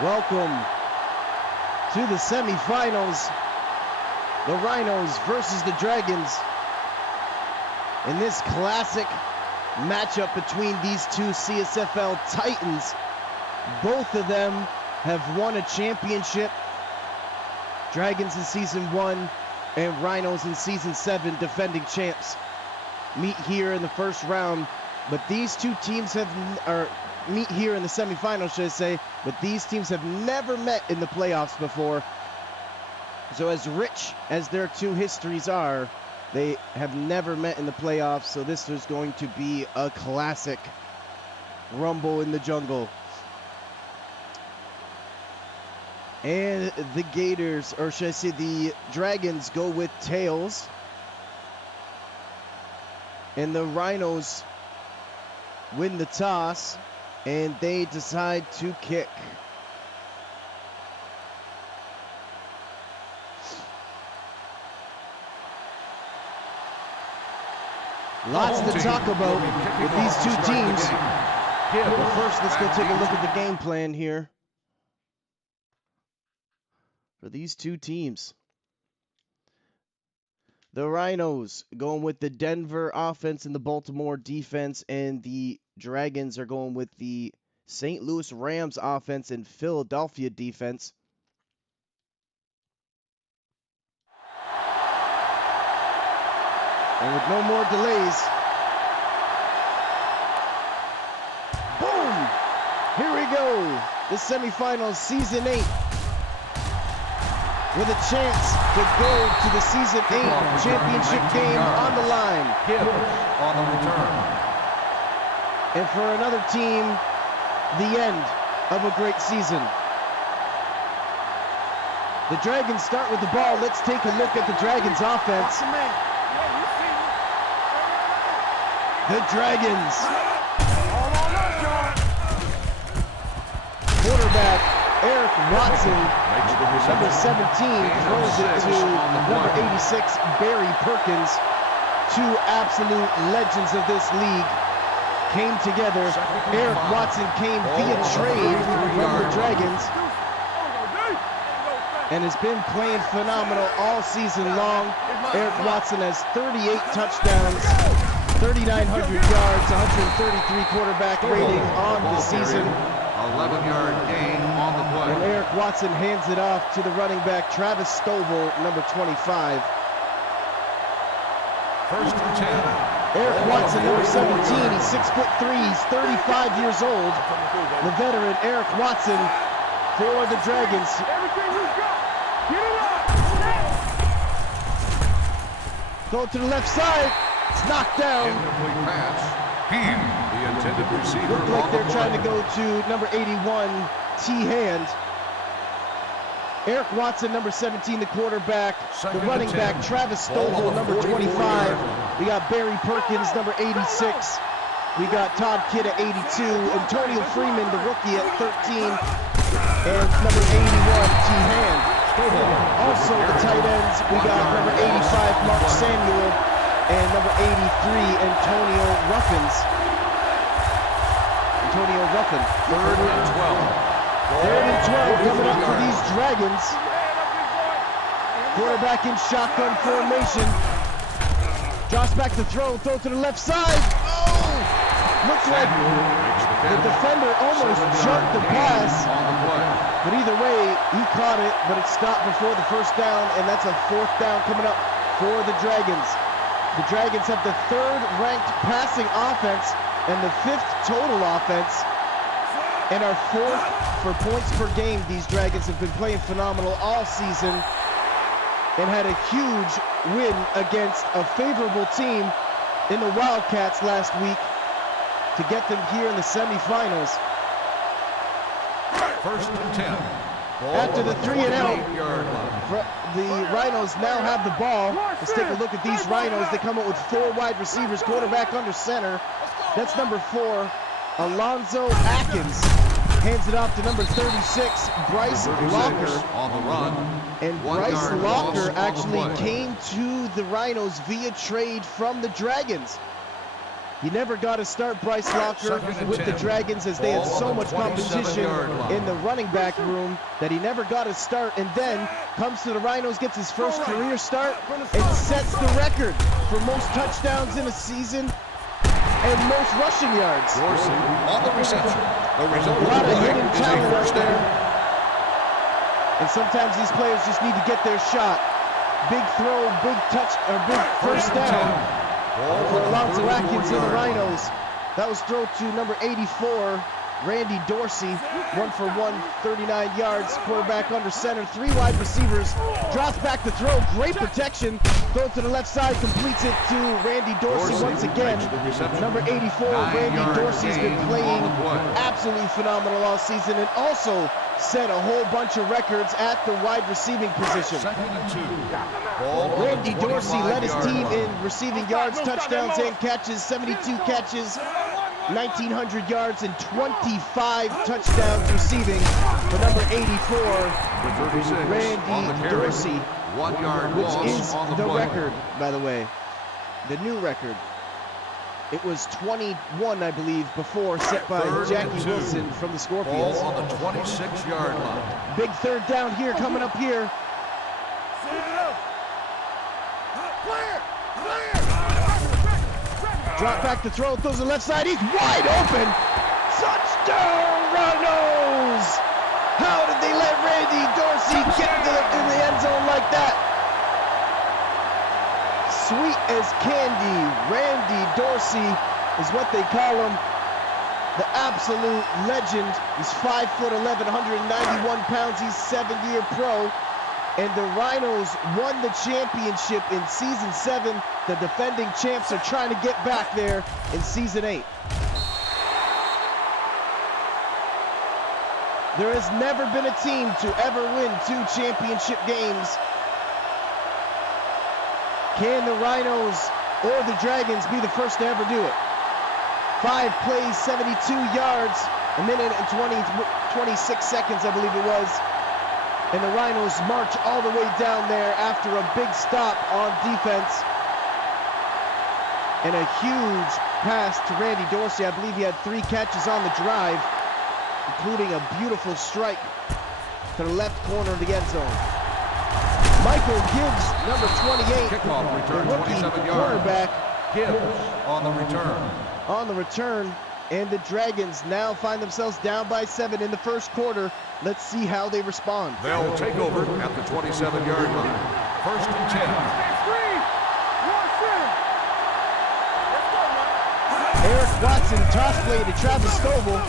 Welcome to the semifinals. The Rhinos versus the Dragons. In this classic matchup between these two CSFL Titans. Both of them have won a championship. Dragons in Season 1 and Rhinos in Season 7, defending champs. Meet here in the first round, but these two teams meet here in the semifinals, should I say, but these teams have never met in the playoffs before. So as rich as their two histories are, they have never met in the playoffs, so this is going to be a classic rumble in the jungle. And the Gators, or should I say the Dragons, go with tails. And the Rhinos win the toss, and they decide to kick. Lots to talk about with these two teams. But first, let's go take a look at the game plan here for these two teams. The Rhinos going with the Denver offense and the Baltimore defense, and the Dragons are going with the St. Louis Rams offense and Philadelphia defense. And with no more delays, boom! Here we go. The semifinals, Season 8. With a chance to go to the Season 8 championship game on the line. On the return. And for another team, the end of a great season. The Dragons start with the ball. Let's take a look at the Dragons offense. The Dragons. Quarterback Eric Watson, number 17, throws it to number 86, Barry Perkins. Two absolute legends of this league came together. Eric Watson came via trade from the Dragons and has been playing phenomenal all season long. Eric Watson has 38 touchdowns, 3,900 yards, 133 quarterback rating on the season. 11-yard gain on the play. And Eric Watson hands it off to the running back, Travis Stovall, number 25. First and 10. Eric Watson, number 17, he's 6'3", he's 35 years old. The veteran, Eric Watson, for the Dragons. Throw it to the left side, it's knocked down. Incomplete pass. The intended receiver. Looked like they're trying to go to number 81, T-Hand. Eric Watson, number 17, the quarterback. The running back, Travis Stovall, number 25. We got Barry Perkins, number 86. We got Todd Kidd at 82. Antonio Freeman, the rookie, at 13. And number 81, T-Hand. Also the tight ends, we got number 85, Mark Samuel. And number 83, Antonio Ruffins. Antonio Ruffin. Third and 12. Third and 12 coming up for these Dragons. Quarterback in shotgun formation. Drops back to throw to the left side. Oh! Looks like the defender almost jumped the pass. But either way, he caught it, but it stopped before the first down, and that's a fourth down coming up for the Dragons. The Dragons have the third-ranked passing offense and the fifth total offense, and are fourth for points per game. These Dragons have been playing phenomenal all season and had a huge win against a favorable team in the Wildcats last week to get them here in the semifinals. First and 10. After the 3-and-out, the Rhinos now have the ball. Let's take a look at these Rhinos. They come up with four wide receivers, quarterback under center. That's number 4, Alonzo Atkins. Hands it off to number 36, Bryce Locker. On the run. And Bryce Locker actually came to the Rhinos via trade from the Dragons. He never got to start Bryce Locker with the Dragons as they had so much competition in the running back room that he never got to start, and then comes to the Rhinos, gets his first career start, and sets the record for most touchdowns in a season and most rushing yards. Dorsey on the reception. The result A lot of hidden is a talent out first there. down. And sometimes these players just need to get their shot. Big throw, big touch, or big first down for Alonzo Atkins in the Rhinos. That was thrown to number 84, Randy Dorsey. 1 for 1, 39 yards. Quarterback under center, 3 wide receivers. Drops back to throw, great protection. Throw to the left side, completes it to Randy Dorsey once again. Number 84, Randy Dorsey's been playing absolutely phenomenal all season and also set a whole bunch of records at the wide receiving position. Randy Dorsey led his team in receiving yards, touchdowns, and catches. 72 catches, 1,900 yards, and 25 touchdowns receiving for number 84, Randy Dorsey, 1 yard which loss is on the play. record, by the way, the new record. It was 21, I believe, before, set by Jackie Wilson from the Scorpions. Ball on the 26-yard line. Big third down here, coming up here. Drop back to throw, throws to the left side, he's wide open. Touchdown, Rhinos! How did they let Randy Dorsey get in the end zone like that? Sweet as candy, Randy Dorsey is what they call him. The absolute legend. He's 5'11", 191 pounds. He's 7-year pro. And the Rhinos won the championship in Season 7. The defending champs are trying to get back there in Season 8. There has never been a team to ever win 2 championship games. Can the Rhinos or the Dragons be the first to ever do it? 5 plays, 72 yards, a minute and 26 seconds, I believe it was. And the Rhinos march all the way down there after a big stop on defense. And a huge pass to Randy Dorsey. I believe he had 3 catches on the drive, including a beautiful strike to the left corner of the end zone. Michael Gibbs, number 28, Kickoff return, the rookie 27 yards. quarterback, Gibbs on the return. on the return. And the Dragons now find themselves down by 7 in the first quarter. Let's see how they respond. They'll take over at the 27-yard line. First and 10. Eric Watson, toss play to Travis Stovall.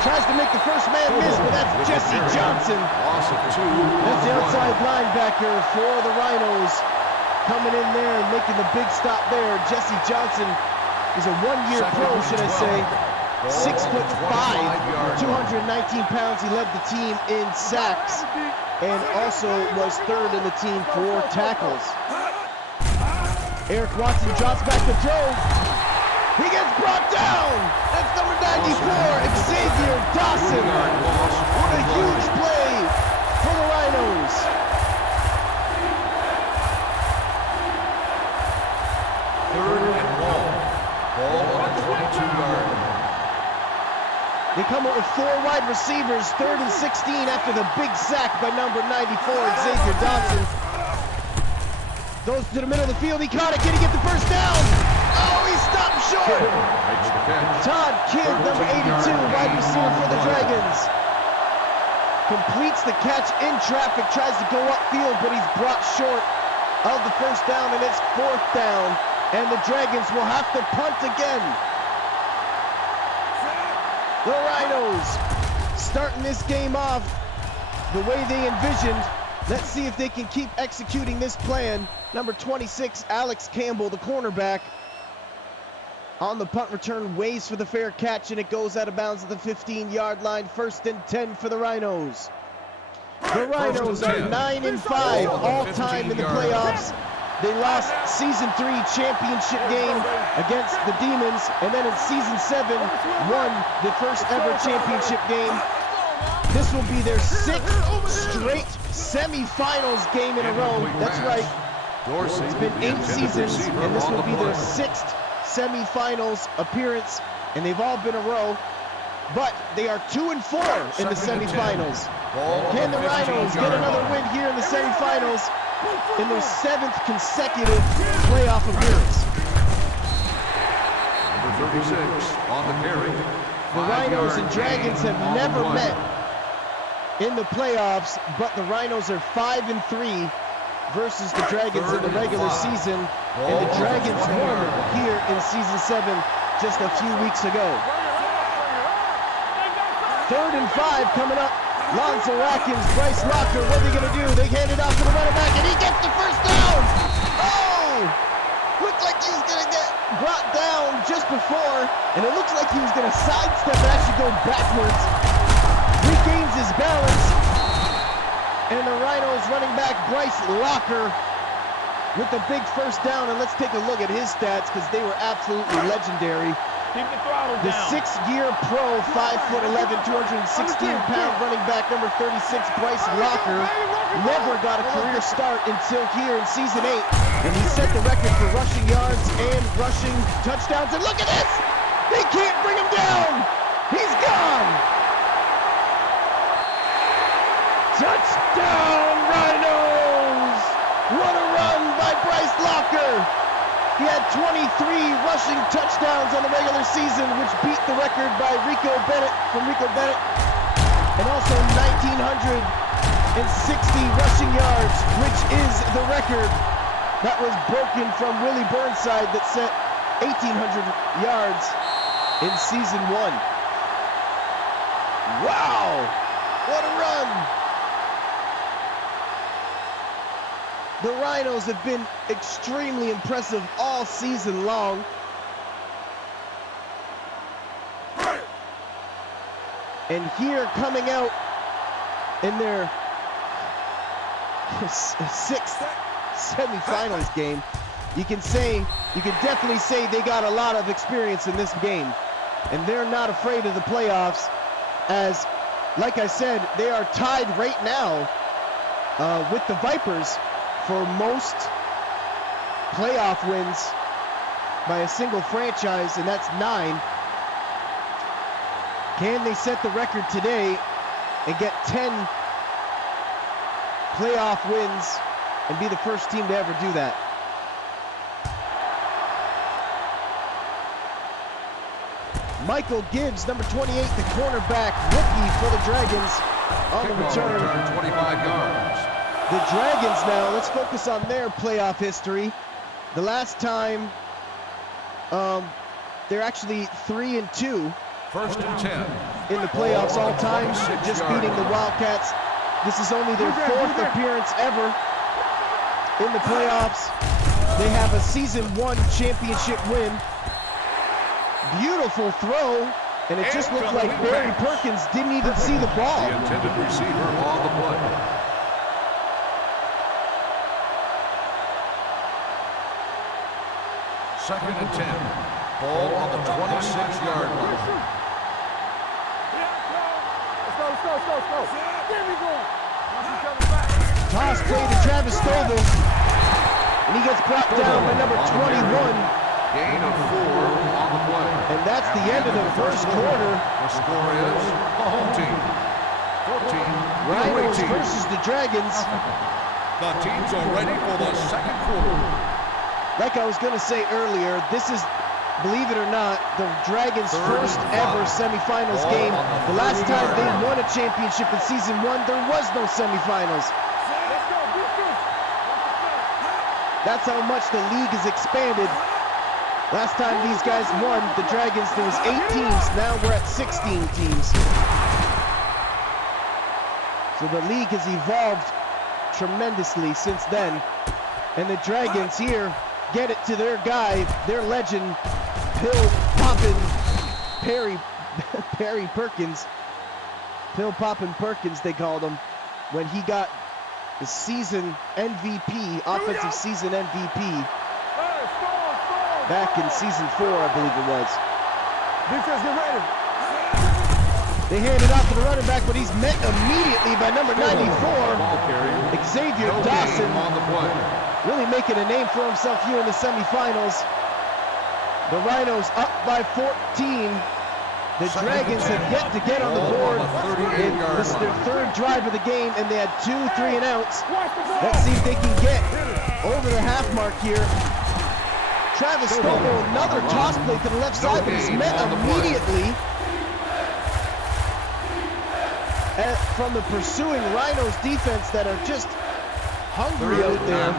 Tries to make the first man miss, but that's Jesse Johnson. Loss of 2. That's the outside linebacker for the Rhinos. Coming in there and making the big stop there. Jesse Johnson is a 1-year pro, should I say. 6'5", 219 pounds. He led the team in sacks and also was 3rd in the team for tackles. Eric Watson drops back to throw. He gets brought down. That's number 94, Xavier Dawson. What a huge play for the Rhinos. Third and ball. Ball on the 22-yard line. They come up with 4 wide receivers, 3rd and 16 after the big sack by number 94, Xavier Dawson. Goes to the middle of the field, he caught it, can he get the first down? Oh, he stopped short! Makes the catch. Todd Kidd, number 82, wide receiver for the Dragons. Completes the catch in traffic, tries to go upfield, but he's brought short of the first down, and it's 4th down, and the Dragons will have to punt again. The Rhinos starting this game off the way they envisioned. Let's see if they can keep executing this plan. Number 26, Alex Campbell, the cornerback, on the punt return, waits for the fair catch, and it goes out of bounds at the 15-yard line. 1st and 10 for the Rhinos. The Rhinos are 9-5 all-time in the playoffs. They lost Season 3 championship game against the Demons, and then in Season 7 won the first ever championship game. This will be their 6th straight semifinals game in a row. That's right. It's been 8 seasons, and this will be their 6th semifinals appearance, and they've all been a row, but they are 2-4 in the semifinals. Can the Rhinos get another win here in the semifinals in their 7th consecutive playoff appearance? Number 36 on the carry. The Rhinos and Dragons have never met in the playoffs, but the Rhinos are 5-3 versus the Dragons in the regular season, and the Dragons won here in Season 7 just a few weeks ago. 3rd and 5 coming up. Lonzo Atkins, Bryce Locker, what are they going to do? They hand it off to the running back, and he gets the first down! Oh! Looked like he was going to get brought down just before, and it looks like he was going to sidestep and actually go backwards. Regains his balance, and the Rhinos running back Bryce Locker with the big first down. And let's take a look at his stats, because they were absolutely legendary. The 6-year pro, 5'11", 216-pound running back number 36, Bryce Locker, never got a career start until here in Season 8, and he set the record for rushing yards and rushing touchdowns. And look at this! They can't bring him down! He's gone! Touchdown, Rhinos! What a run by Bryce Locker! He had 23 rushing touchdowns on the regular season, which beat the record by Rico Bennett, and also 1,960 rushing yards, which is the record that was broken from Willie Burnside that set 1,800 yards in Season 1. Wow! What a run! The Rhinos have been extremely impressive all season long. And here coming out in their 6th semifinals game, you can definitely say they got a lot of experience in this game. And they're not afraid of the playoffs, as, like I said, they are tied right now with the Vipers for most playoff wins by a single franchise, and that's 9. Can they set the record today and get 10 playoff wins and be the first team to ever do that? Michael Gibbs, number 28, the cornerback, rookie for the Dragons on the return. 25 yards. The Dragons now, let's focus on their playoff history. The last time, they're actually 3-2 1st and 10 in the playoffs all time, just beating the Wildcats. This is only their 4th appearance ever in the playoffs. They have a Season 1 championship win. Beautiful throw, and it just looked like Barry Perkins didn't even see the ball. The intended receiver on the play. Second and 10. Ball on the 26-yard line. Let's go. There we go. Toss play to Travis Stovall, and he gets brought down by number 21. Gain of 4 on the play. And that's the end of the first quarter. The score is the home team 14, Rhinos the away team. versus the Dragons. The teams are ready for the second quarter. Like I was going to say earlier, this is, believe it or not, the Dragons' first ever semifinals game. The last time they won a championship in Season 1, there was no semifinals. That's how much the league has expanded. Last time these guys won, the Dragons, there was 8 teams. Now we're at 16 teams. So the league has evolved tremendously since then. And the Dragons here get it to their guy, their legend, Pill Poppin' Perry Perkins. Pill Poppin' Perkins, they called him, when he got the season MVP, offensive season MVP, back in Season 4, I believe it was. Defense, get ready. They hand it off to the running back, but he's met immediately by number 94, Xavier Dawson. On the play. Really making a name for himself here in the semifinals. The Rhinos up by 14. The Dragons have yet to get on the board. This is their third drive of the game, and they had 2 3-and-outs. Let's see if they can get over the half mark here. Travis Stovall, another toss play to the left side, but he's met immediately from the pursuing Rhinos defense that are just hungry out there.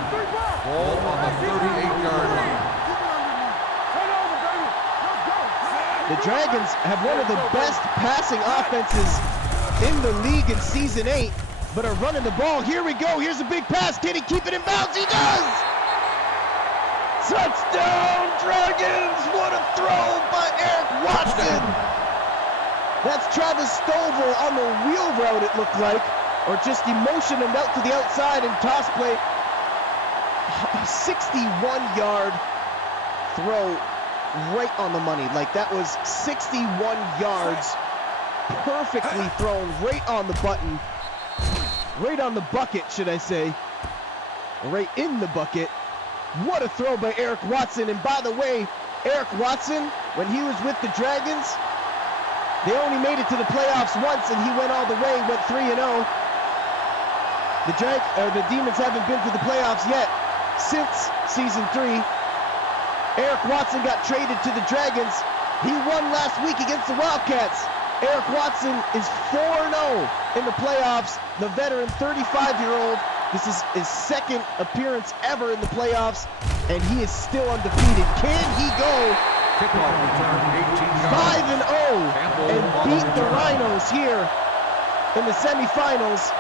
Ball on the 38-yard line. The Dragons have one of the best passing offenses in the league in Season 8, but are running the ball. Here we go. Here's a big pass. Can he keep it in bounds? He does! Touchdown, Dragons! What a throw by Eric Watson! That's Travis Stovall on the wheel route, it looked like, or just he motioned him out to the outside and toss play. A 61-yard throw right on the money. Like, that was 61 yards, perfectly thrown, right on the button, right on the bucket, should I say, right in the bucket. What a throw by Eric Watson. And by the way, Eric Watson, when he was with the Dragons, they only made it to the playoffs once, and he went all the way, went 3-0. The Demons haven't been to the playoffs yet since Season 3. Eric Watson got traded to the Dragons. He won last week against the Wildcats. Eric Watson is 4-0 in the playoffs. The veteran 35-year-old. This is his second appearance ever in the playoffs, and he is still undefeated. Can he go Kickoff return 18 yards. 5-0 and beat the Rhinos here in the semifinals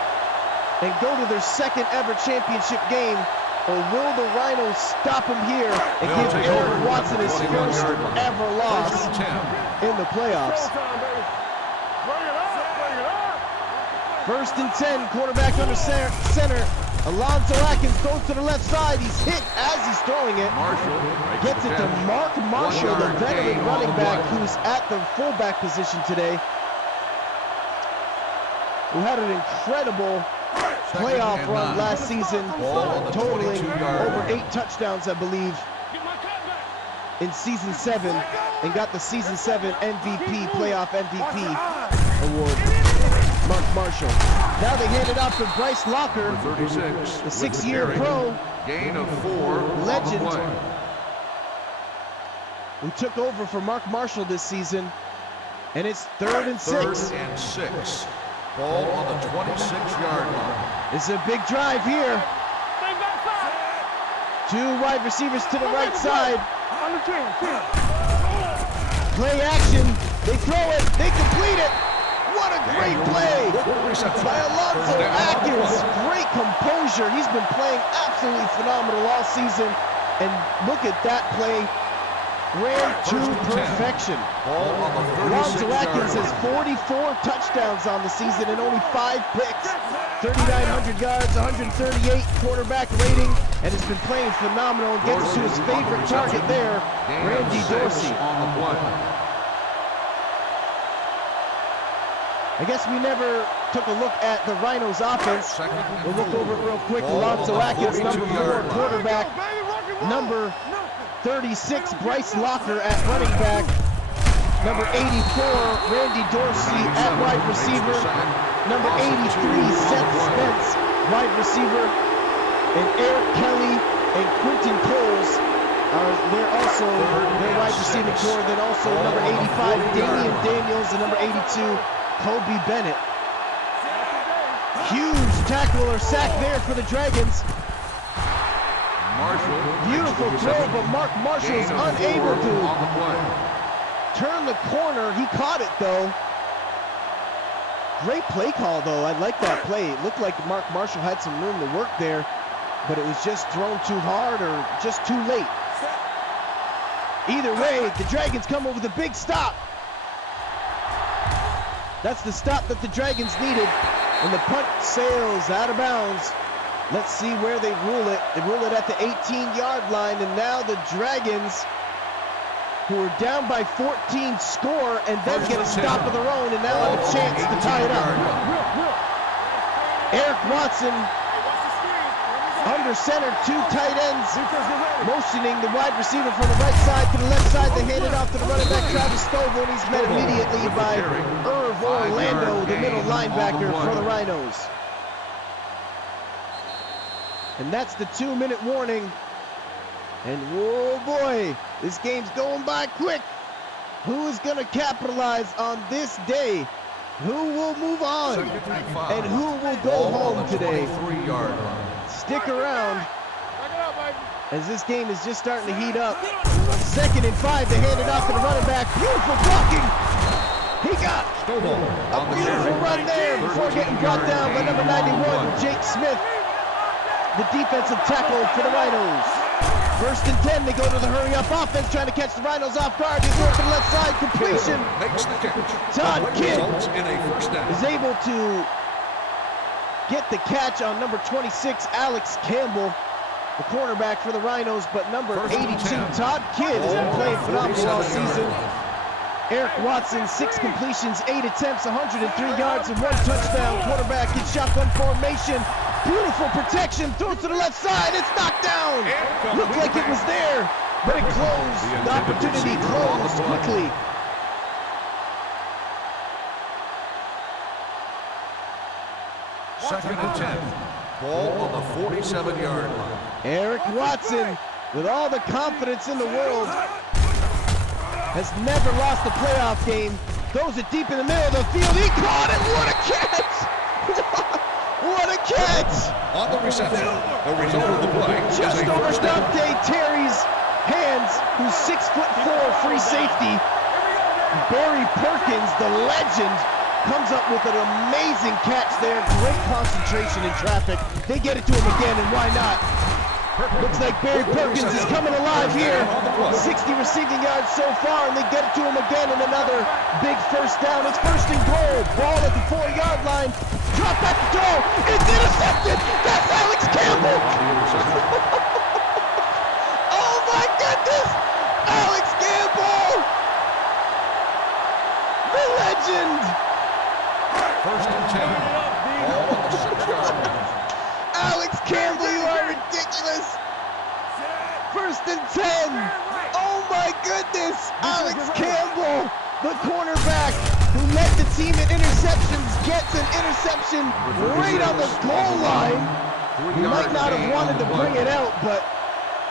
and go to their second ever championship game? Or will the Rhinos stop him here and give Eric Watson his first ever loss in the playoffs? First and 10, quarterback under center. Alonzo Atkins throws to the left side. He's hit as he's throwing it. Gets it to Mark Marshall, the veteran running back who's at the fullback position today, who had an incredible playoff run last season, totaling over 8 touchdowns, I believe, in Season 7, and got the Season 7 MVP, playoff MVP award. Mark Marshall. Now they hand it off to Bryce Locker, the 6-year pro, gain of 4, legend, who took over for Mark Marshall this season, and it's 3rd and 6. 3rd and 6. Ball on the 26-yard line. It's a big drive here. 2 wide receivers to the right side. Play action. They throw it. They complete it. What a great play by Alonzo Atkins. Great composure. He's been playing absolutely phenomenal all season. And look at that play. Ran to perfection. Alonzo Atkins has 44 touchdowns on the season and only 5 picks. 3,900 yards, 138 quarterback rating, and has been playing phenomenal and gets to his favorite target there, Randy Dorsey. I guess we never took a look at the Rhinos offense. We'll look over it real quick. Alonzo Atkins, number 4 quarterback. Number 36, Bryce Locker at running back. Number 84, Randy Dorsey at wide receiver. Number 83, Seth Spence, wide receiver. And Eric Kelly and Quentin Coles are there also, their wide receiving core. Then also number 85, Damian Daniels, and number 82, Kobe Bennett. Huge tackle or sack there for the Dragons. Beautiful throw, but Mark Marshall is unable to turn the corner. He caught it though. Great play call though. I like that play. It looked like Mark Marshall had some room to work there, but it was just thrown too hard or just too late. Either way, the Dragons come over with a big stop. That's the stop that the Dragons needed, and the punt sails out of bounds. Let's see where they rule it. They rule it at the 18-yard line, and now the Dragons, who are down by 14, score and then get a stop of their own, and now have a chance to tie it up. Eric Watson Under center, two tight ends Defense, get ready. motioning the wide receiver from the right side to the left side. They hand it off to the running back, Travis Stovall, and he's met immediately by Irv Orlando, the middle linebacker for the Rhinos. And that's the 2-minute warning. And whoa boy, this game's going by quick. Who is going to capitalize on this day? Who will move on? And who will go home today? Stick around, as this game is just starting to heat up. 2nd and 5, they hand it off to the running back. Beautiful blocking. He got a beautiful run there before getting brought down by number 91, Jake Smith, the defensive tackle for the Rhinos. 1st and 10, they go to the hurry-up offense, trying to catch the Rhinos off guard. They throw it to the left side, completion. Todd Kidd is able to get the catch on number 26, Alex Campbell, the cornerback for the Rhinos, but number 82, Todd Kidd, has been playing phenomenal all season. Eric Watson, 6 completions, 8 attempts, 103 yards, and 1 touchdown. Quarterback in shotgun formation. Beautiful protection, throw it to the left side, it's knocked down. Looked like it was there, but it closed. The opportunity closed quickly. Second and 10. Ball on the 47-yard line. Eric Watson, with all the confidence in the world, has never lost a playoff game. Throws it deep in the middle of the field. He caught it. What a catch! What a catch! On the reception, the result of the play Just is a over first down. Dante Terry's hands, who's 6'4", free safety. Barry Perkins, the legend, comes up with an amazing catch there. Great concentration in traffic. They get it to him again, and why not? Looks like Barry Perkins is coming alive here. 60 receiving yards so far, and they get it to him again, and another big first down. It's 1st and goal. Ball at the 4-yard line. Drop back to throw. It's intercepted. That's Alex Campbell. Oh my goodness. Alex Campbell. The legend. 1st and 10. Ball on the 6-yard line. Alex Campbell, you are ridiculous. 1st and 10. Oh my goodness. Alex Campbell, the cornerback who led the team in interceptions, gets an interception right on the goal line. He might not have wanted to bring it out, but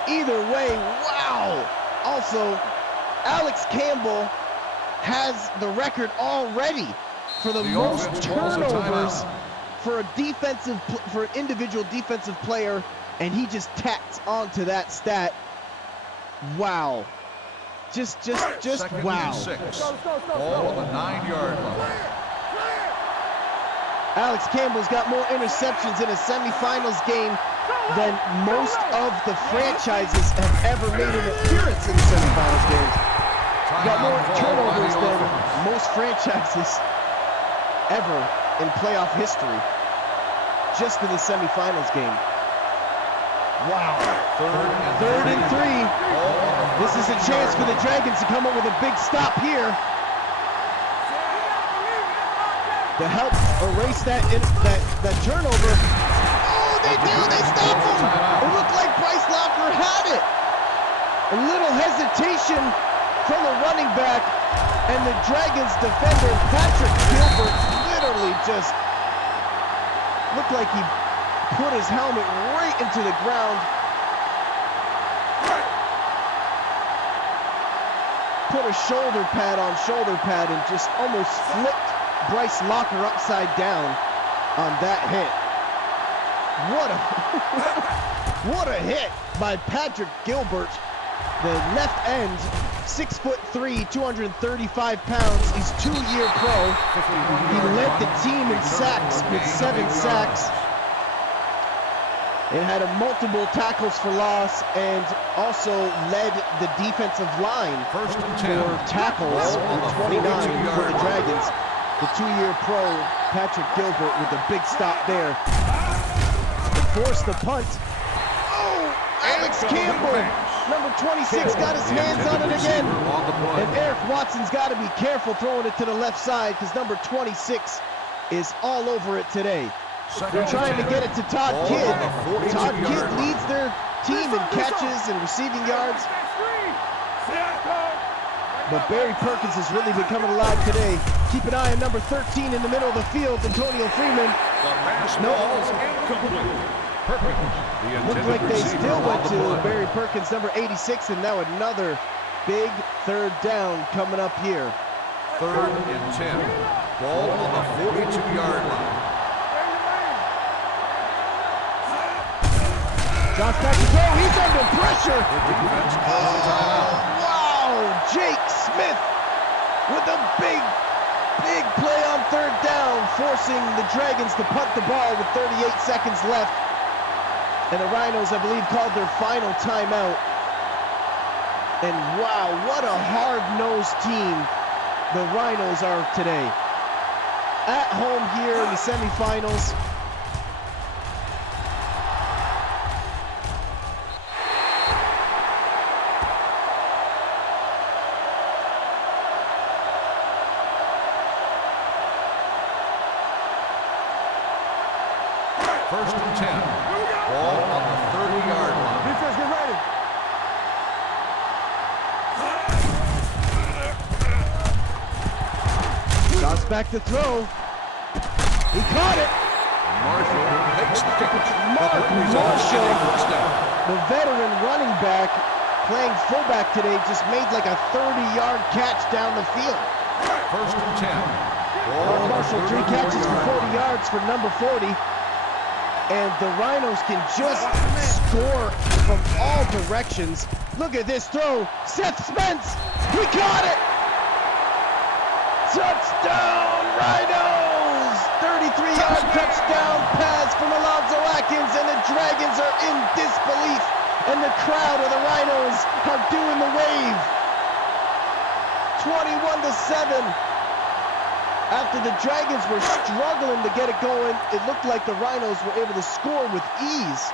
either way, wow. Also, Alex Campbell has the record already for the most turnovers for an individual defensive player, and he just tacked onto that stat. Wow. Just wow. 6. Ball on the 9-yard line. Alex Campbell's got more interceptions in a semifinals game than most of the franchises have ever made an appearance in the semifinals games. Got more turnovers than most franchises ever in playoff history, just in the semifinals game. Wow. 3rd and 3. This is a chance for the Dragons to come up with a big stop here to help erase that turnover. Oh, they do. They stop him. It looked like Bryce Locker had it. A little hesitation from the running back, and the Dragons defender, Patrick Gilbert, literally just looked like he put his helmet right into the ground. Put a shoulder pad on shoulder pad and just almost flipped Bryce Locker upside down on that hit. What a hit by Patrick Gilbert, the left end, 6'3", 235 pounds. He's 2-year pro. He led the team in sacks with 7 sacks. It had multiple tackles for loss and also led the defensive line for tackles with 29 for the Dragons. The 2-year pro, Patrick Gilbert, with a big stop there. To force the punt. Oh, Alex Campbell, number 26, got his hands on it again. And Eric Watson's got to be careful throwing it to the left side because number 26 is all over it today. They're trying to get it to Todd Ball Kidd. on the 42 Todd Kidd yard line. leads their team in catches and receiving yards. But Barry Perkins has really been coming alive today. Keep an eye on number 13 in the middle of the field, Antonio Freeman. The pass ball's incomplete. Perkins, the Looked intended like they receiver still on went the to play. Barry Perkins, number 86, and now another big third down coming up here. 3rd and 10. Ball on the 42-yard line. Josh back to throw. He's under pressure. The defense calls a timeout. Wow! Jake Smith with a big play on third down, forcing the Dragons to punt the ball with 38 seconds left. And the Rhinos, I believe, called their final timeout. And wow, what a hard-nosed team the Rhinos are today. At home here in the semifinals. First and 10. Ball on the 30-yard line. Defense, get ready. Josh back to throw. He caught it. Marshall makes the catch. Mark The result is a first down. The veteran running back playing fullback today just made like a 30-yard catch down the field. First and 10. Ball Mark on the Marshall, 3 catches for 40 yards for number 40. And the Rhinos can just score from all directions. Look at this throw. Seth Spence, he caught it. Touchdown, Rhinos! 33-yard touchdown pass from Alonzo Atkins, and the Dragons are in disbelief. And the crowd of the Rhinos are doing the wave. 21-7. After the Dragons were struggling to get it going, it looked like the Rhinos were able to score with ease.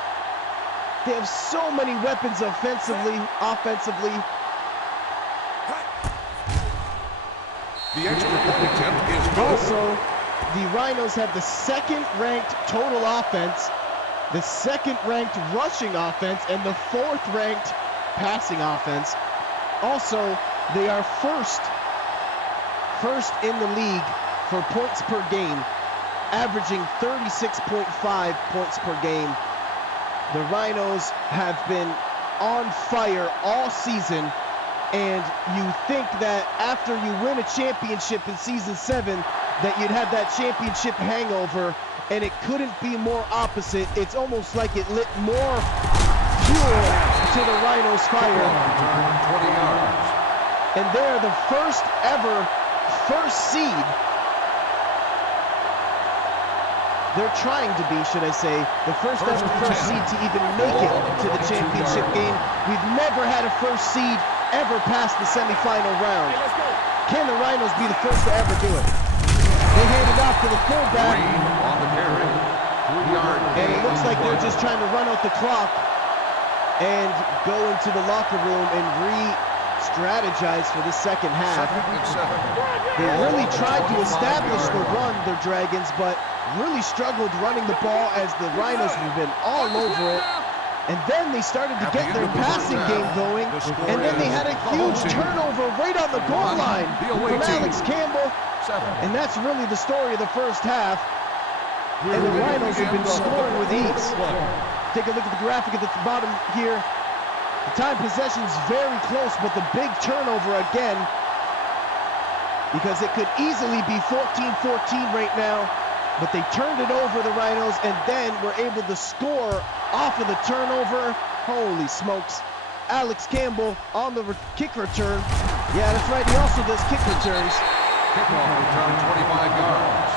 They have so many weapons offensively. The extra point attempt is good. Also, the Rhinos have the second-ranked total offense, the second-ranked rushing offense, and the fourth-ranked passing offense. Also, they are first in the league for points per game, averaging 36.5 points per game. The Rhinos have been on fire all season, and you think that after you win a championship in season 7 that you'd have that championship hangover, and it couldn't be more opposite. It's almost like it lit more fuel to the Rhinos' fire. Return 20 yards. And they're the first seed. They're trying to be, should I say, the first seed to even make it to the championship game. We've never had a first seed ever pass the semifinal round. Can the Rhinos be the first to ever do it? They hand it off to the fullback. Green on the carry. 3-yard And gain it looks like they're play. just trying to run out the clock and go into the locker room and re-strategize for the second half. 2nd and 7. They Ball really on the tried to 25 establish the yard run, line. the Dragons, but really struggled running the ball as the Rhinos have been all over it. And then they started to At the get end their of the first passing half, game going, the score and then they is had a the huge home team. turnover right on the goal line The away from team. Alex Campbell, 7. and that's really the story of the first half. We're And the ready to Rhinos have begin been the scoring with fourth ease. quarter. Take a look at the graphic at the bottom here. The time possession's very close, but the big turnover again, because it could easily be 14-14 right now, but they turned it over, the Rhinos, and then were able to score off of the turnover. Holy smokes. Alex Campbell on the kick return. Yeah, that's right, he also does kick returns. Kickoff return 25 yards.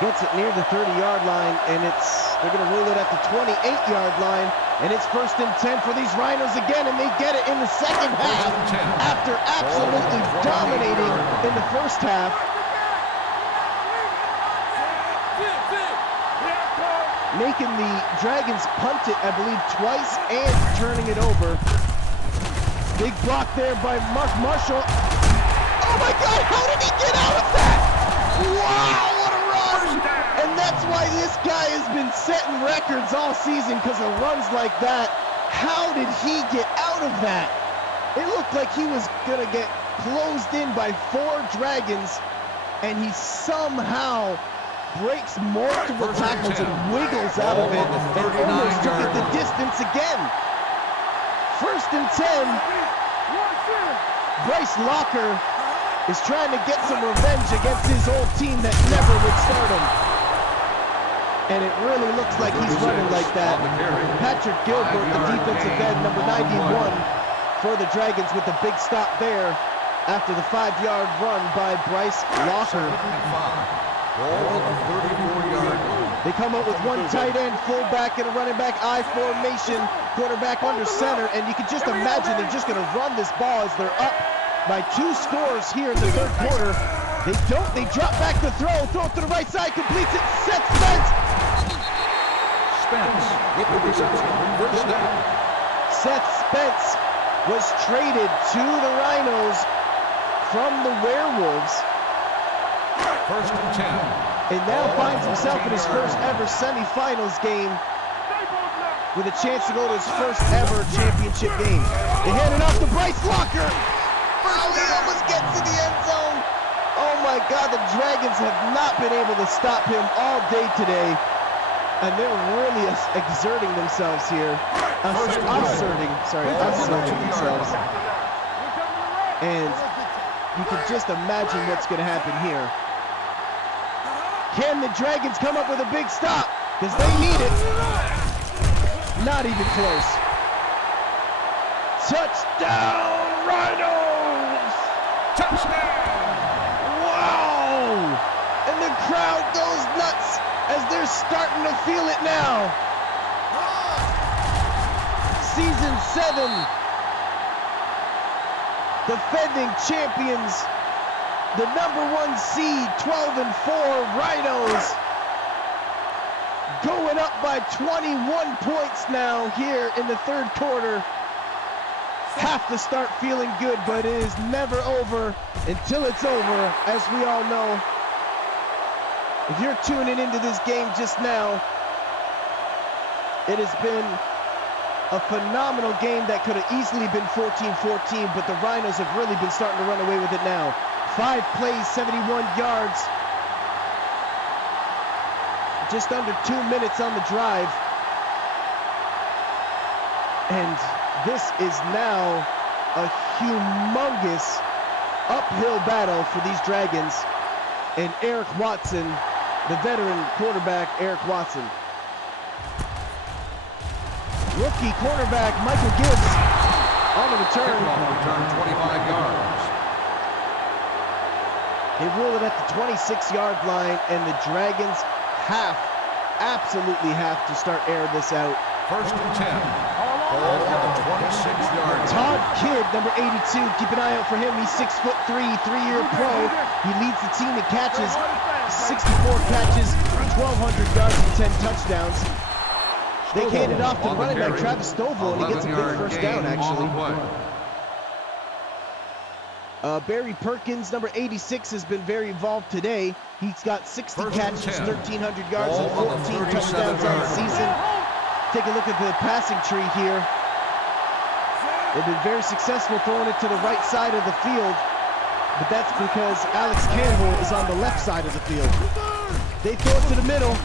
Gets it near the 30-yard line, and they're going to rule it at the 28-yard line, and it's 1st and 10 for these Rhinos again, and they get it in the second half 1st and 10. after absolutely dominating in the first half. Making the Dragons punt it, I believe, twice and turning it over. Big block there by Mark Marshall. Oh my God, how did he get out of that? Wow, what a run! And that's why this This guy has been setting records all season because of runs like that. How did he get out of that? It looked like he was gonna get closed in by 4 Dragons, and he somehow breaks multiple tackles and wiggles out of it and almost took it the distance again. 1st and 10. Bryce Locker is trying to get some revenge against his old team that never would start him. And it really looks like he's running like that. Patrick Gilbert, the defensive end, number 91 for the Dragons, with a big stop there after the 5-yard run by Bryce Locker. They come up with 1 tight end, fullback, and a running back I formation, quarterback under center, and you can just imagine they're just going to run this ball as they're up by 2 scores here in the 3rd quarter. They don't, they drop back to throw it to the right side, completes it, Seth Spence. Spence with the reception, 1st down. Seth Spence was traded to the Rhinos from the Werewolves. 1st and 10. And now finds himself in his first ever semifinals game with a chance to go to his first ever championship game. They hand it off to Bryce Locker. He almost gets to the end zone. Oh my God, the Dragons have not been able to stop him all day today. And they're really exerting themselves here. Asserting themselves. And you can just imagine what's going to happen here. Can the Dragons come up with a big stop? Because they need it. Not even close. Touchdown, Rhinos! Touchdown! Wow! And the crowd goes nuts as they're starting to feel it now. Season 7. Defending champions. The number 1 seed, 12-4 Rhinos, going up by 21 points now here in the 3rd quarter. Have to start feeling good, but it is never over until it's over, as we all know. If you're tuning into this game just now, it has been a phenomenal game that could have easily been 14-14, but the Rhinos have really been starting to run away with it now. 5 plays, 71 yards. Just under 2 minutes on the drive. And this is now a humongous uphill battle for these Dragons. And Eric Watson, the veteran quarterback, Eric Watson. Rookie cornerback Michael Gibbs on the return. Return 25 yards. They rule it at the 26-yard line, and the Dragons absolutely have to start airing this out. 1st and 10. Ball on the 26-yard line. Todd Kidd, number 82, keep an eye out for him. He's 6'3", 3-year pro. He leads the team in catches, 64 catches, 1,200 yards, and 10 touchdowns. They hand it off to running back Travis Stovall, and he gets a big first down, actually. Barry Perkins, number 86, has been very involved today. He's got 60 catches, 1,300 yards, and 14 touchdowns on the season. Take a look at the passing tree here. They've been very successful throwing it to the right side of the field, but that's because Alex Campbell is on the left side of the field. They throw it to the middle.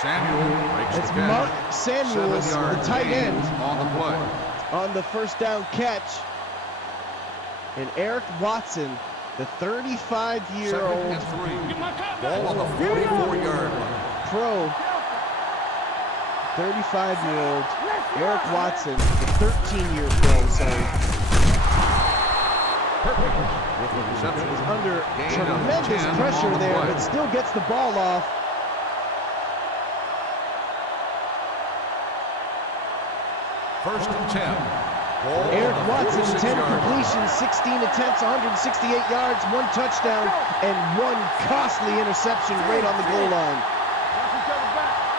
It's Mark Samuels, the tight end, on the first down catch. And Eric Watson, the 35-year-old ball on the 44-yard line. Pro, 35-year-old Eric Watson, the 13-year pro, is under tremendous pressure there, but still gets the ball off. First and 10. Eric Watson, 10 completions, 16 attempts, 168 yards, 1 touchdown, and 1 costly interception right on the goal line.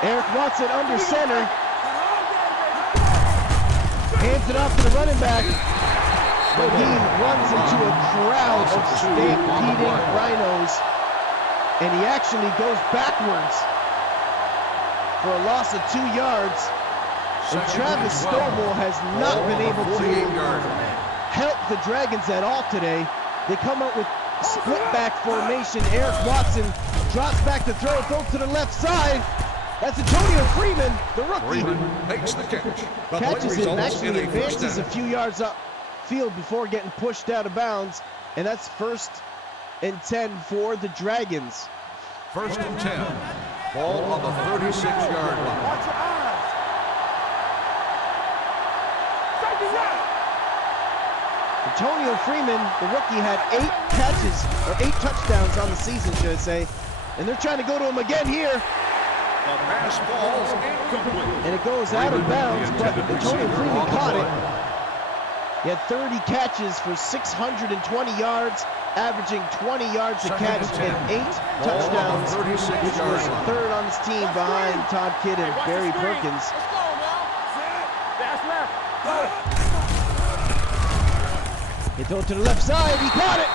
Eric Watson under center. Hands it off to the running back, but he runs into a crowd of stampeding Rhinos, and he actually goes backwards. for a loss of 2 yards. And Travis Stovall has not been able to help the Dragons at all today. They come up with split back formation. Eric Watson drops back to throw to the left side. That's Antonio Freeman, the rookie. Freeman takes the catch. Catches it and actually advances a few yards upfield before getting pushed out of bounds. And that's 1st and 10 for the Dragons. 1st and 10. Ball on the 36-yard line. Watch your eyes. Take it out. Antonio Freeman, the rookie, had 8 catches, or 8 touchdowns on the season, should I say. And they're trying to go to him again here. The pass falls incomplete. And it goes out of bounds, but Antonio Freeman caught it. He had 30 catches for 620 yards, averaging 20 yards a catch and 8 touchdowns, which was 3rd on his team behind Todd Kidd and Barry Perkins. Let's go now. That's left. He threw it to the left side. He caught it.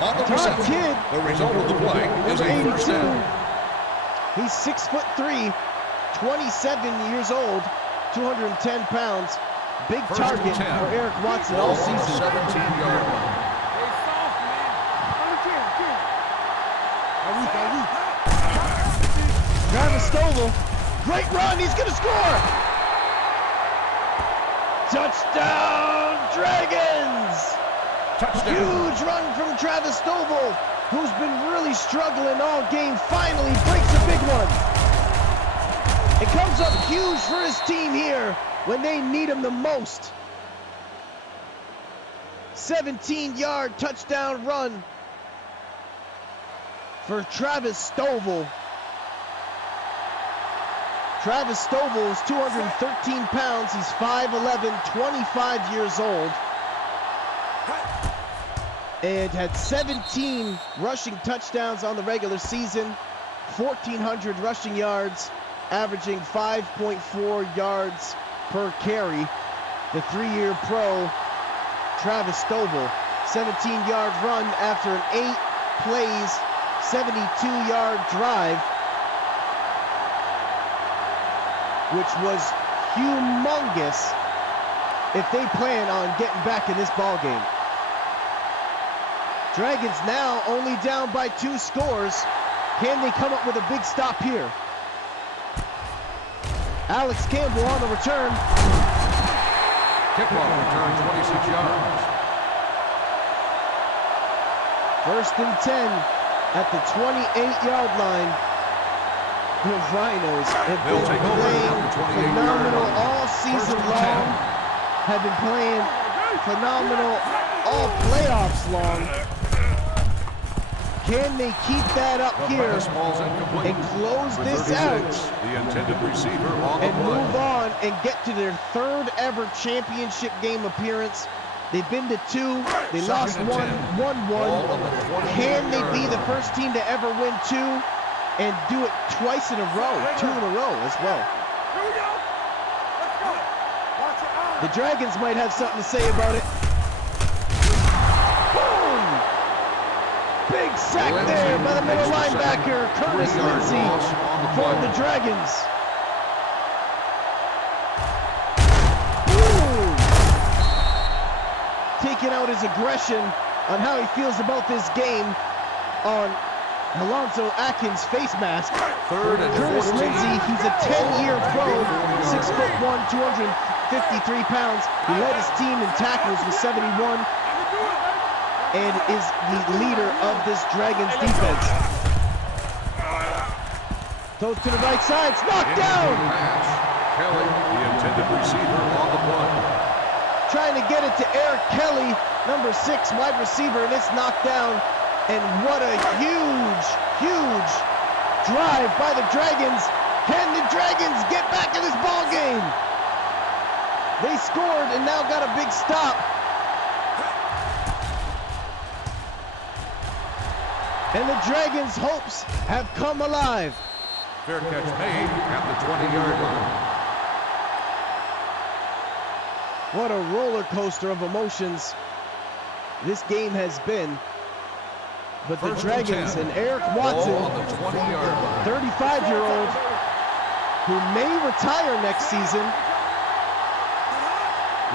On the Todd reception. Kidd, The result of the play is number a first 82. down. He's 6'3", 27 years old, 210 pounds. Big First target and 10. for Eric Watson Ball all on the season. 17-yard line. Hey, soft, man. On the kid. Travis Stovall, great run, he's gonna score! Touchdown, Dragons! Touchdown. Huge run from Travis Stovall, who's been really struggling all game, finally breaks a big one. It comes up huge for his team here when they need him the most. 17-yard touchdown run for Travis Stovall. Travis Stovall is 213 pounds. He's 5'11", 25 years old. And had 17 rushing touchdowns on the regular season, 1,400 rushing yards, averaging 5.4 yards per carry. The 3-year pro, Travis Stovall, 17-yard run after an 8 plays, 72-yard drive, which was humongous if they plan on getting back in this ball game. Dragons now only down by 2 scores. Can they come up with a big stop here? Alex Campbell on the return. Kickoff return 26 yards. 1st and 10 at the 28-yard line. The Rhinos have They'll been take over playing at the 28-yard phenomenal line. all season 1st and long. 10. Have been playing phenomenal all playoffs long. Can they keep that up The here pass falls incomplete. and close For this 36, out the intended receiver on the and play. move on and get to their 3rd ever championship game appearance? They've been to 2. They lost 1, 1-1. Can they be the first team to ever win 2 and do it twice in a row, 2 in a row as well? Here we go. Let's go. Watch your eyes. The Dragons might have something to say about it. Boom! Big sack there by the middle linebacker, Curtis 3-yard Lindsey, loss on the for play. the Dragons. Boom! Taking out his aggression on how he feels about this game on Alonzo Atkins' face mask. 3rd and Curtis 14. Lindsey, he's a 10-year pro, 6'1", 253 pounds. He led his team in tackles with 71 and is the leader of this Dragons defense. Throws to the right side, it's knocked down! Pass. Kelly, the intended receiver on the play. Trying to get it to Eric Kelly, number 6 wide receiver, and it's knocked down. And what a huge, huge drive by the Dragons. Can the Dragons get back in this ball game? They scored and now got a big stop. And the Dragons' hopes have come alive. Fair catch made at the 20-yard line. What a roller coaster of emotions this game has been. But the 1st and Dragons 10. and Eric Ball Watson, on the 20-yard line. 35-year-old, who may retire next season.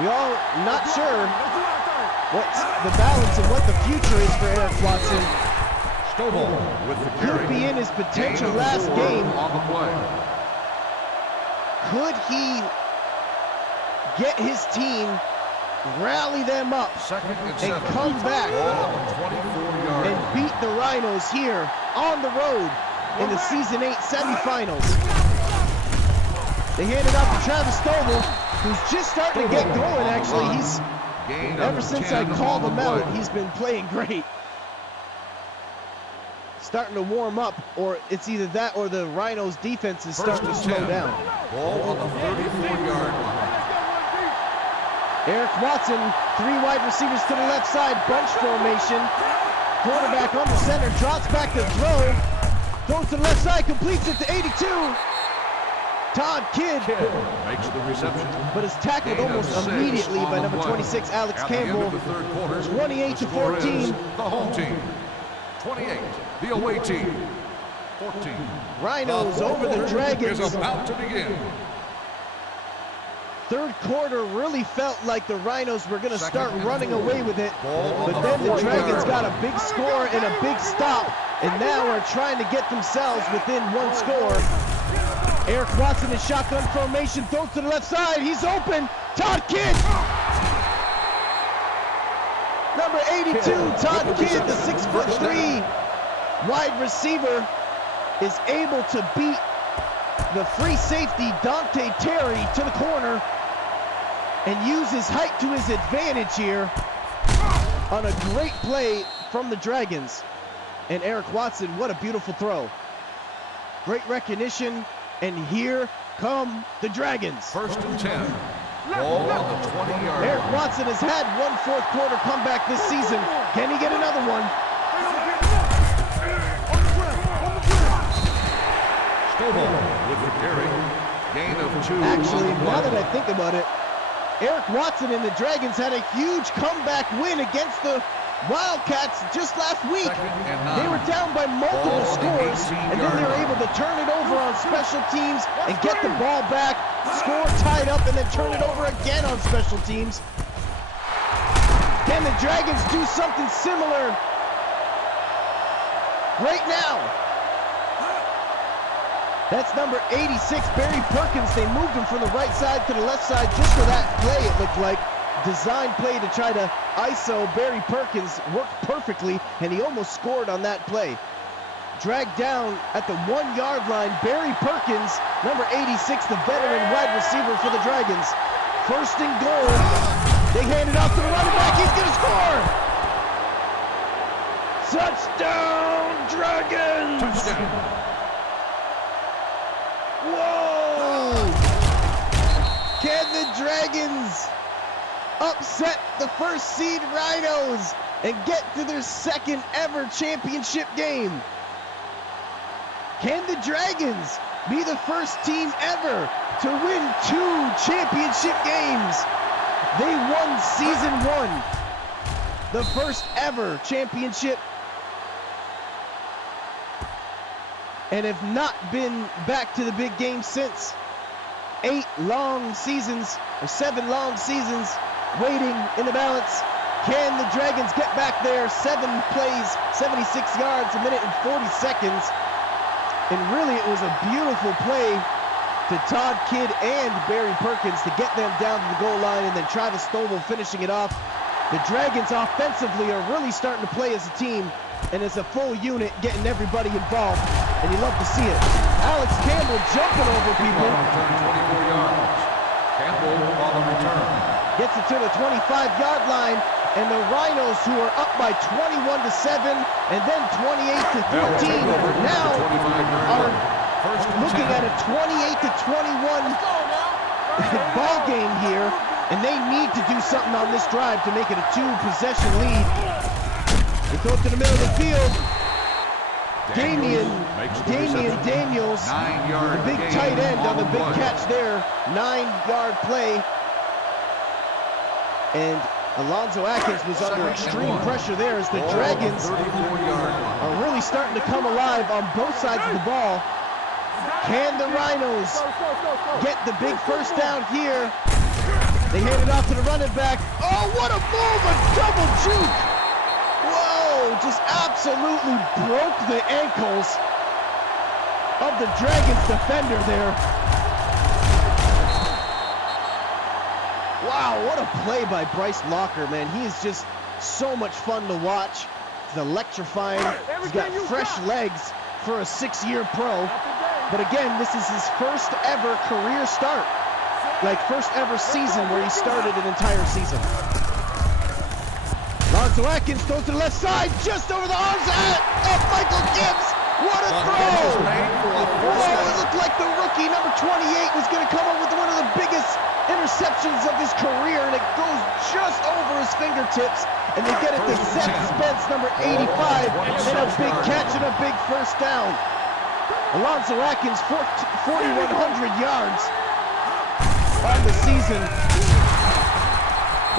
We all not sure what's the balance and what the future is for Eric Watson. Stovall with the carry. Could be in his potential last game. On the play. Could he get his team, rally them up, and come back and beat the Rhinos here on the road in the Season 8 semifinals? They hand it off to Travis Stovall, who's just starting to get going, actually. He's, ever since I called him out, he's been playing great. Starting to warm up, or it's either that or the Rhinos defense is starting to slow down. Ball on the 34-yard line. Eric Watson, 3 wide receivers to the left side, bunch formation. Quarterback on the center, drops back to throw. Throws to the left side, completes it to 82. Todd Kidd Makes the reception. but is tackled almost immediately by number 26, Alex Campbell. 28 to 14. The home team. 28. The away team. 14. Rhinos over the Dragons. Is about to begin. Third quarter really felt like the Rhinos were going to start running away with it, but then the Dragons got a big score and a big stop, and now are trying to get themselves within 1 score. Eric Watson in shotgun formation, throws to the left side, he's open, Todd Kidd! Number 82, Todd Kidd, the 6'3" wide receiver, is able to beat the free safety, Dante Terry, to the corner and use his height to his advantage here on a great play from the Dragons. And Eric Watson, what a beautiful throw. Great recognition, and here come the Dragons. 1st and 10. Ball on the 20-yard line. Eric Watson has had 1 fourth quarter comeback this season. Can he get another one? Stovall with the carry. Gain of 2. Actually, now that I think about it, Eric Watson and the Dragons had a huge comeback win against the Wildcats just last week. They were down by multiple scores, and then they were able to turn it over on special teams and get the ball back, score tied up, and then turn it over again on special teams. Can the Dragons do something similar right now? That's number 86, Barry Perkins. They moved him from the right side to the left side just for that play, it looked like. Design play to try to ISO Barry Perkins, worked perfectly, and he almost scored on that play. Dragged down at the 1-yard line, Barry Perkins, number 86, the veteran wide receiver for the Dragons. 1st and goal. They hand it off to the running back. He's going to score. Touchdown, Dragons! Touchdown. Whoa! Can the Dragons upset the 1st seed Rhinos and get to their 2nd ever championship game? Can the Dragons be the 1st team ever to win 2 championship games? They won season 1, the 1st ever championship, and have not been back to the big game since. 8 long seasons, or 7 long seasons, waiting in the balance. Can the Dragons get back there? 7 plays, 76 yards, 1 minute and 40 seconds. And really, it was a beautiful play to Todd Kidd and Barry Perkins to get them down to the goal line, and then Travis Stovall finishing it off. The Dragons offensively are really starting to play as a team and as a full unit, getting everybody involved, and you love to see it. Alex Campbell jumping over people. Return 24 yards. Campbell on the return. Gets it to the 25-yard line, and the Rhinos, who are up by 21-7 and then 28-14, now are looking at a 28-21 ball game here, and they need to do something on this drive to make it a 2-possession lead. They throw it to the middle of the field. Damian Daniels, the big tight end on the big catch there. 9-yard play. And Alonzo Atkins was under extreme pressure there as the Dragons are really starting to come alive on both sides of the ball. Can the Rhinos get the big first down here? They hand it off to the running back. Oh, what a move! A double juke! Whoa, just absolutely broke the ankles of the Dragons defender there. Wow, what a play by Bryce Locker, man. He is just so much fun to watch. He's electrifying. He's got fresh legs for a 6-year pro. But again, this is his first ever career start. Like first ever season where he started an entire season. Lonzo Atkins throws to the left side, just over the arms of Michael Gibbs. What a throw! Whoa, it looked like the rookie, number 28, was going to come up with one of the biggest interceptions of his career, and it goes just over his fingertips, and they get it to Seth Spence, number 85, and a big catch and a big first down. Alonzo Atkins, 4,100 yards on the season.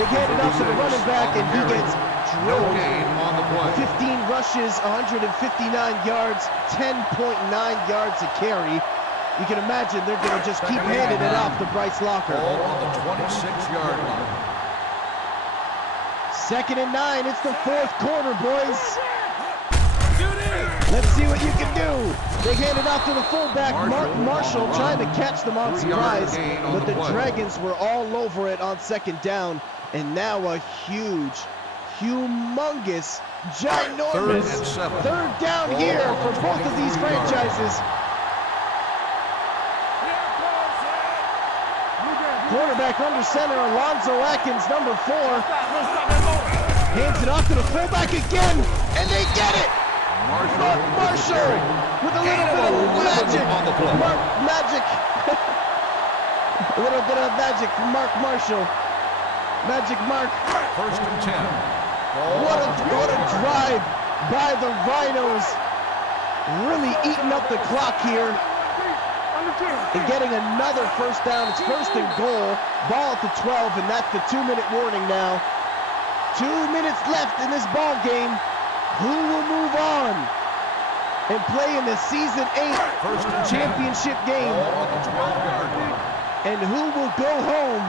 They hand it off to the running back, and he gets drilled. 15 rushes, 159 yards, 10.9 yards a carry. You can imagine they're going to just keep handing it off to Bryce Locker. Ball on the 26-yard line. 2nd and 9. It's the fourth quarter, boys. Let's see what you can do. They hand it off to the fullback, Mark Marshall, trying to catch them on surprise, but the Dragons were all over it on 2nd down, and now a huge, humongous, ginormous 3rd down here for both of these franchises. Quarterback under center, Alonzo Atkins, number 4. Hands it off to the fullback again, and they get it! Mark Marshall with a little bit of magic. A little bit of magic from Mark Marshall. Magic Mark. 1st and 10. What a drive by the Rhinos. Really eating up the clock here. And getting another first down. It's 1st and goal. Ball at the 12, and that's the 2-minute warning now. 2 minutes left in this ball game. Who will move on and play in the Season 8 championship game? On the 12-yard line. And who will go home?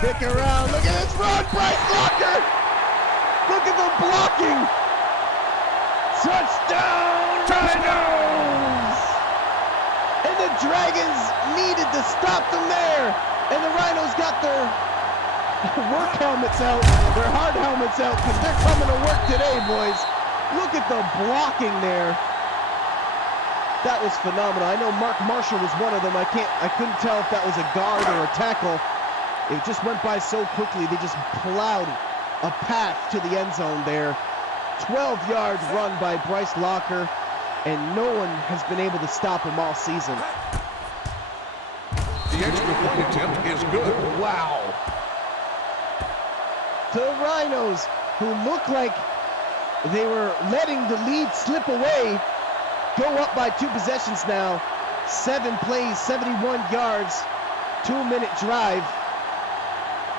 Stick around. Look at this run, Bryce Locker. Look at the blocking. Touchdown, Rhinos! And the Dragons needed to stop them there. And the Rhinos got their work helmets out, their hard helmets out, because they're coming to work today, boys. Look at the blocking there. That was phenomenal. I know Mark Marshall was one of them. I couldn't tell if that was a guard or a tackle. It just went by so quickly. They just plowed a path to the end zone there. 12-yard run by Bryce Locker, and no one has been able to stop him all season. The extra point attempt is good. Wow. The Rhinos, who look like they were letting the lead slip away, go up by 2 possessions now. 7 plays, 71 yards, 2-minute drive,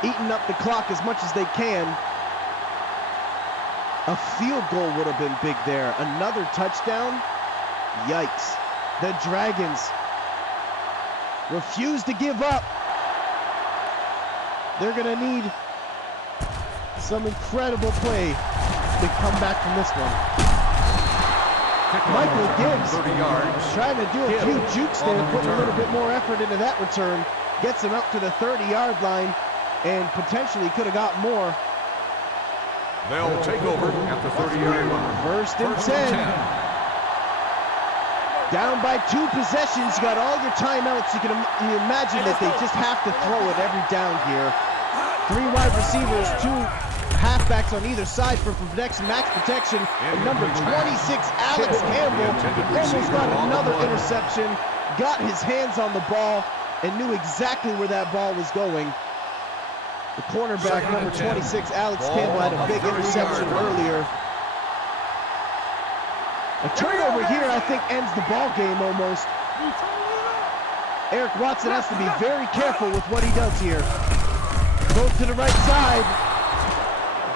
eating up the clock as much as they can. A field goal would have been big there. Another touchdown? Yikes. The Dragons refuse to give up. They're going to need some incredible play to come back from this one. Michael Gibbs 30 yards. trying to do a few jukes there, putting a little bit more effort into that return. Gets him up to the 30-yard line, and potentially could have got more. They'll take over at the 30-yard line. 1st and 10. Down by 2 possessions. You got all your timeouts. You imagine that they just have to throw it every down here. 3 wide receivers, 2 halfbacks on either side for max protection. And number 26, Alex Campbell, almost got another interception. Got his hands on the ball and knew exactly where that ball was going. The cornerback, number 26, Alex Campbell, had a big interception earlier. A turnover here, I think, ends the ball game almost. Eric Watson has to be very careful with what he does here. Goes to the right side.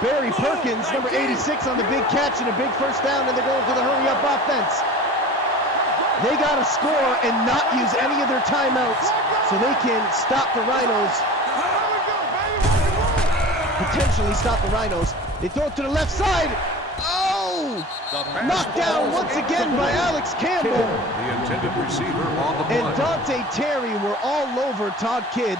Barry Perkins, number 86, on the big catch and a big first down, and they're going to the hurry-up offense. They got to score and not use any of their timeouts so they can stop the Rhinos, potentially stop the Rhinos. They throw it to the left side. Oh! Knocked down once again by Alex Campbell. The intended receiver on the play. And Dante Terry were all over Todd Kidd,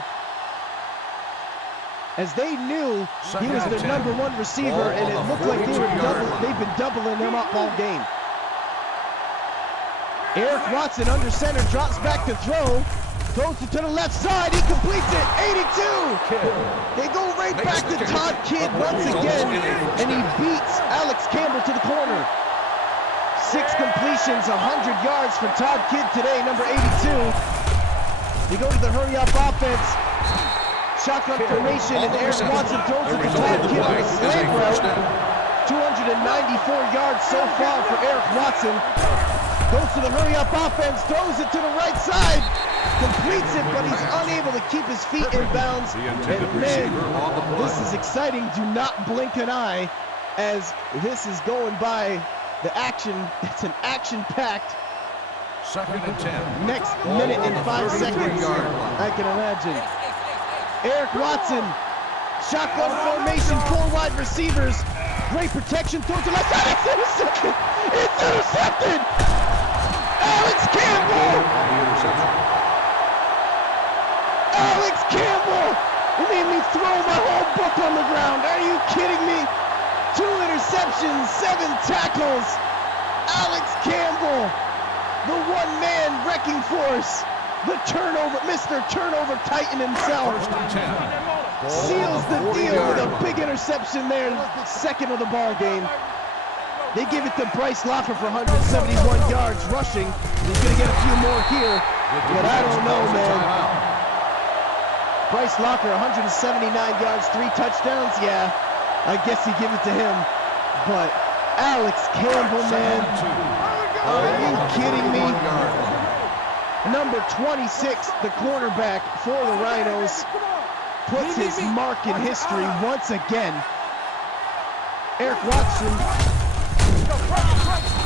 as they knew he was their number one receiver, and it looked like they've been doubling him up all game. Eric Watson under center, drops back to throw, throws it to the left side, he completes it, 82! They go right back to Todd Kidd once again, and he beats Alex Campbell to the corner. 6 completions, 100 yards for Todd Kidd today, number 82. They go to the hurry-up offense. Shotgun formation, and Eric Watson throws it to Todd Kidd on a slant route. 294 yards so far for Eric Watson. Goes to the hurry-up offense, throws it to the right side, completes it, but he's unable to keep his feet in bounds. And man, this is exciting. Do not blink an eye as this is going by the action. It's an action-packed 2nd and 10. next minute and 5 seconds, I can imagine. Eric Watson, shotgun formation, 4 wide receivers, great protection, throws to left side, it's intercepted! It's intercepted! Alex Campbell! Alex Campbell! It made me throw my whole book on the ground. Are you kidding me? 2 interceptions, 7 tackles. Alex Campbell, the one-man wrecking force, the turnover, Mr. Turnover Titan himself, seals the deal with a big interception there, 2nd of the ball game. They give it to Bryce Locker for 171 yards rushing. He's going to get a few more here, but I don't know, man. Bryce Locker, 179 yards, 3 touchdowns. Yeah, I guess you give it to him. But Alex Campbell, man, are you kidding me? Number 26, the cornerback for the Rhinos, puts his mark in history once again. Eric Watson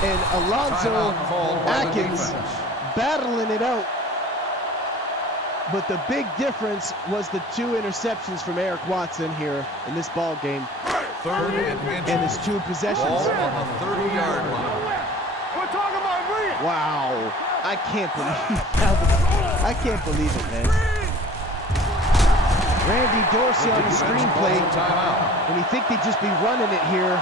and Alonzo Atkins battling it out. But the big difference was the 2 interceptions from Eric Watson here in this ball game. 3rd and his 2 possessions. Ball on the 30-yard line. We're talking about me. Wow. I can't believe it, man. Randy Dorsey on the screenplay. And you think they'd just be running it here.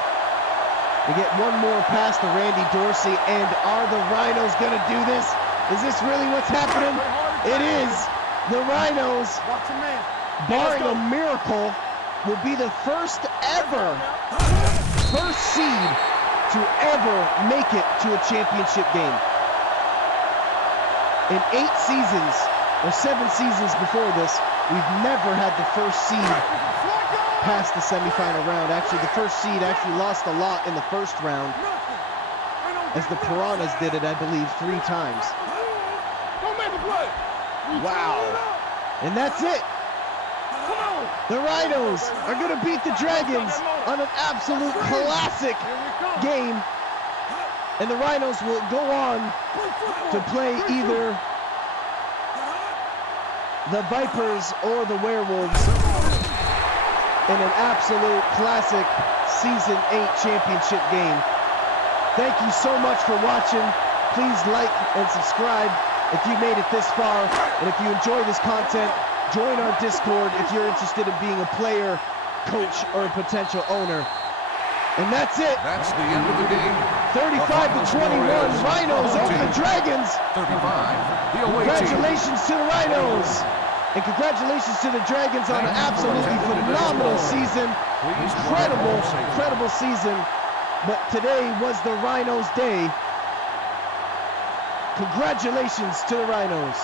They get one more pass to Randy Dorsey, and are the Rhinos gonna do this? Is this really what's happening? It is. The Rhinos, barring a miracle, will be the first seed to ever make it to a championship game. In 8 seasons, or 7 seasons before this, we've never had the first seed past the semifinal round. Actually, the first seed actually lost a lot in the first round, as the Piranhas did it, I believe, 3 times. Wow. And that's it. The Rhinos are going to beat the Dragons on an absolute classic game. And the Rhinos will go on to play either the Vipers or the Werewolves in an absolute classic Season 8 championship game. Thank you so much for watching. Please like and subscribe if you made it this far. And if you enjoy this content, join our Discord if you're interested in being a player, coach, or a potential owner. And that's it. That's the end of the game. 35-21, Rhinos over the Dragons. 35, the away team. Congratulations to the Rhinos. And congratulations to the Dragons on an absolutely phenomenal season. Incredible season. But today was the Rhinos' day. Congratulations to the Rhinos.